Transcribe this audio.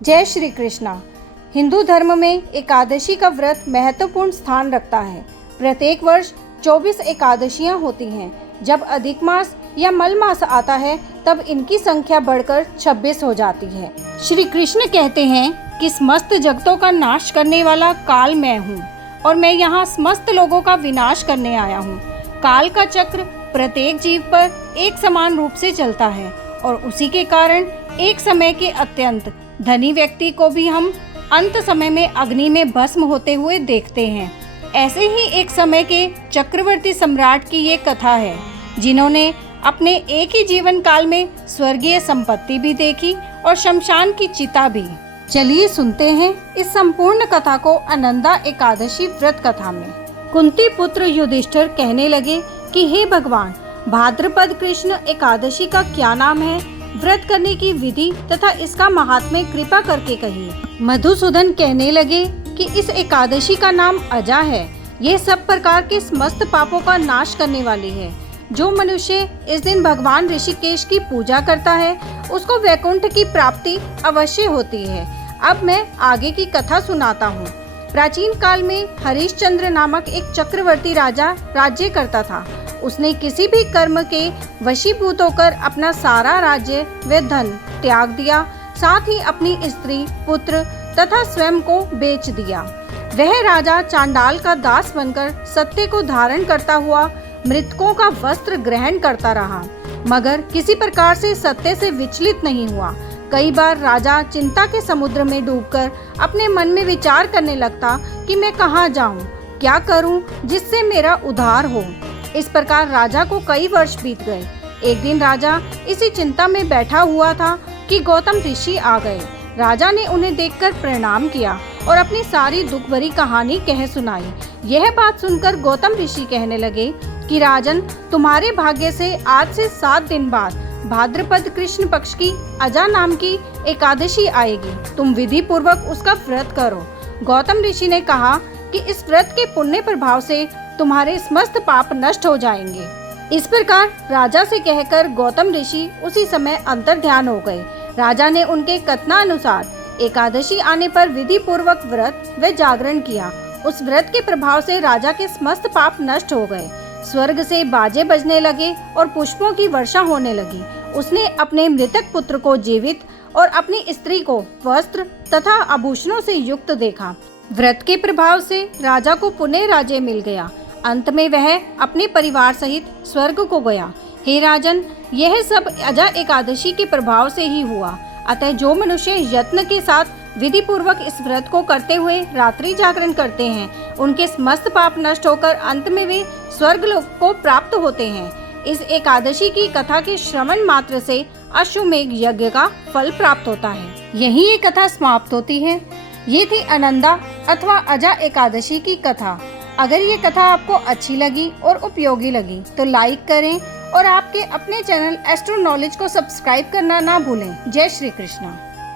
जय श्री कृष्णा। हिंदू धर्म में एकादशी का व्रत महत्वपूर्ण स्थान रखता है। प्रत्येक वर्ष 24 एकादशियां होती हैं। जब अधिक मास या मल मास आता है तब इनकी संख्या बढ़कर 26 हो जाती है। श्री कृष्ण कहते हैं कि समस्त जगतों का नाश करने वाला काल मैं हूँ और मैं यहाँ समस्त लोगों का विनाश करने आया हूँ। काल का चक्र प्रत्येक जीव पर एक समान रूप से चलता है और उसी के कारण एक समय के अत्यंत धनी व्यक्ति को भी हम अंत समय में अग्नि में भस्म होते हुए देखते हैं। ऐसे ही एक समय के चक्रवर्ती सम्राट की ये कथा है, जिन्होंने अपने एक ही जीवन काल में स्वर्गीय संपत्ति भी देखी और शमशान की चिता भी। चलिए सुनते हैं इस संपूर्ण कथा को अनंदा एकादशी व्रत कथा में। कुंती पुत्र युधिष्ठिर कहने लगे कि हे भगवान, भाद्रपद कृष्ण एकादशी का क्या नाम है? व्रत करने की विधि तथा इसका महात्म्य कृपा करके कहिए। मधुसूदन कहने लगे कि इस एकादशी का नाम अजा है। ये सब प्रकार के समस्त पापों का नाश करने वाली है। जो मनुष्य इस दिन भगवान ऋषिकेश की पूजा करता है उसको वैकुंठ की प्राप्ति अवश्य होती है। अब मैं आगे की कथा सुनाता हूँ। प्राचीन काल में हरिश्चंद्र नामक एक चक्रवर्ती राजा राज्य करता था। उसने किसी भी कर्म के वशीभूत होकर अपना सारा राज्य व धन त्याग दिया, साथ ही अपनी स्त्री, पुत्र तथा स्वयं को बेच दिया। वह राजा चांडाल का दास बनकर सत्य को धारण करता हुआ मृतकों का वस्त्र ग्रहण करता रहा, मगर किसी प्रकार से सत्य से विचलित नहीं हुआ। कई बार राजा चिंता के समुद्र में डूबकर अपने मन में विचार करने लगता कि मैं कहाँ जाऊँ, क्या करूँ जिससे मेरा उद्धार हो। इस प्रकार राजा को कई वर्ष बीत गए। एक दिन राजा इसी चिंता में बैठा हुआ था कि गौतम ऋषि आ गए। राजा ने उन्हें देखकर प्रणाम किया और अपनी सारी दुख भरी कहानी कह सुनाई। यह बात सुनकर गौतम ऋषि कहने लगे कि राजन, तुम्हारे भाग्य से आज से 7 दिन बाद भाद्रपद कृष्ण पक्ष की अजा नाम की एकादशी आएगी। तुम विधि पूर्वक उसका व्रत करो। गौतम ऋषि ने कहा कि इस व्रत के पुण्य प्रभाव से तुम्हारे समस्त पाप नष्ट हो जाएंगे। इस प्रकार राजा से कहकर गौतम ऋषि उसी समय अंतर्ध्यान हो गए। राजा ने उनके कथनानुसार एकादशी आने पर विधि पूर्वक व्रत व जागरण किया। उस व्रत के प्रभाव से राजा के समस्त पाप नष्ट हो गए। स्वर्ग से बाजे बजने लगे और पुष्पों की वर्षा होने लगी। उसने अपने मृतक पुत्र को जीवित और अपनी स्त्री को वस्त्र तथा आभूषणों से युक्त देखा। व्रत के प्रभाव से राजा को पुनः राज्य मिल गया। अंत में वह अपने परिवार सहित स्वर्ग को गया। हे राजन, यह सब अजा एकादशी के प्रभाव से ही हुआ। अतः जो मनुष्य यत्न के साथ विधि पूर्वक इस व्रत को करते हुए रात्रि जागरण करते हैं, उनके समस्त पाप नष्ट होकर अंत में वे स्वर्ग लोक को प्राप्त होते हैं। इस एकादशी की कथा के श्रवण मात्र से अश्वमेघ यज्ञ का फल प्राप्त होता है। यही ये कथा समाप्त होती है। ये थी अनंदा अथवा अजा एकादशी की कथा। अगर ये कथा आपको अच्छी लगी और उपयोगी लगी तो लाइक करें और आपके अपने चैनल एस्ट्रो नॉलेज को सब्सक्राइब करना ना भूलें। जय श्री कृष्णा।